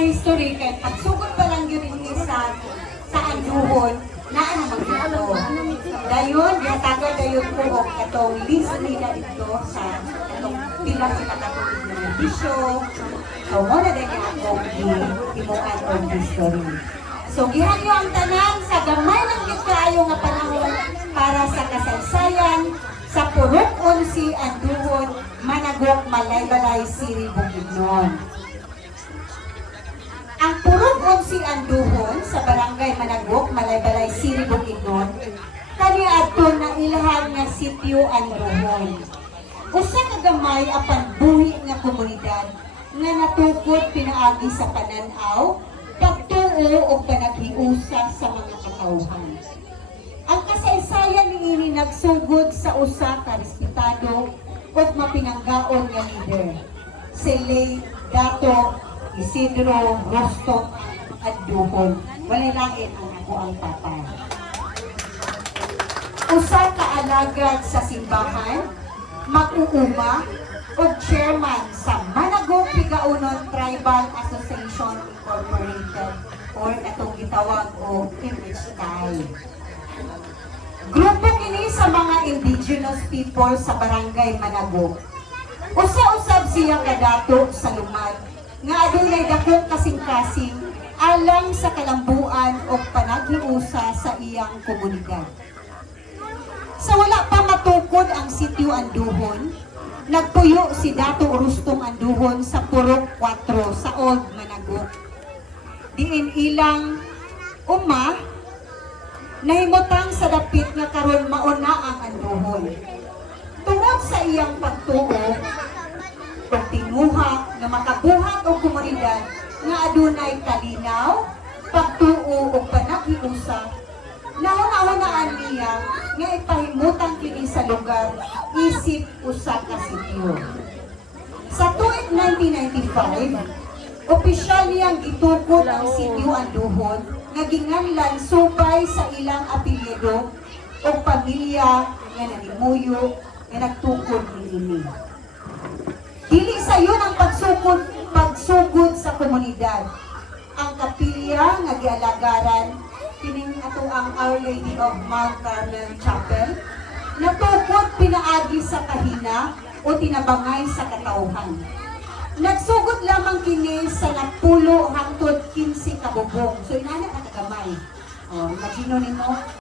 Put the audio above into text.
history kay pagsugod pa lang yun ini sa anduhon na ano magdito. Dayon, gatagal dayon po o katong list nila dito sa katong pila sila katong na bisyo. So, muna din yung akong imuan on history. So, gihanyo ang tanan sa gamay ng kayo nga panahon para sa kasaysayan sa Purok 11 Anduhon, Managok, Malaybalay, Siri, Bukidnon. Ang Purok 11 Anduhon sa Barangay Managok, Malaybalay, Siri, Bukidnon, kaniadto na ilahang nga sitio Anduhon. Usa ka gamay apan buhi nga komunidad nga natukod pinaagi sa pananaw, pagtuo o panaghiusa sa mga katawhan. Ang kasaysayan niini nagsugod sa usa ka respetado o mapinanggaon nga leader. Si Lay Dato Isidro Rostov Anduhon. Walay lain ang ako ang papa. Usa ka alagad sa simbahan, mag-uuma o chairman sa Managok Pigaunon Tribal Association Incorporated or katong gitawag o MHTI. Grupo kini sa mga indigenous people sa Barangay Managok. Usa-usab siya kadato sa lumad nga adunay dakong kasing-kasing alang sa kalambuan o panaghiusa sa iyang komunidad. Sa wala pa matukod ang sitio Anduhon, nagpuyo si Dato Rustong Anduhon sa Purok 4 sa Old Managok. Diin ilang nahimutang sa dapit nga karon mauna ang Anduhon. Tungod sa iyang pagtuo o tinguha nga makabuhat o komunidad nga adunay kalinaw, pagtuo o panaghiusa, nauna-unaan niya nga ipahimutang kini sa lugar isip usa ka sitio. Sa tuig 1995, opisyal niyang gitukod ang sitio Anduhon nga ginganlan subay sa ilang apelyido o pamilya nga nanimuyo nga nagtukod niini. Dili sa yun ang pagsugod sa komunidad. Ang kapilya nga gialagaran kining ato ang Our Lady of Mount Carmel Chapel natukod pinaagi sa kahina o tinabangay sa katawhan. Nagsugod lamang kini sa 10 hangtod 15 ka bubong. So inana na kagamay. Imagino nimo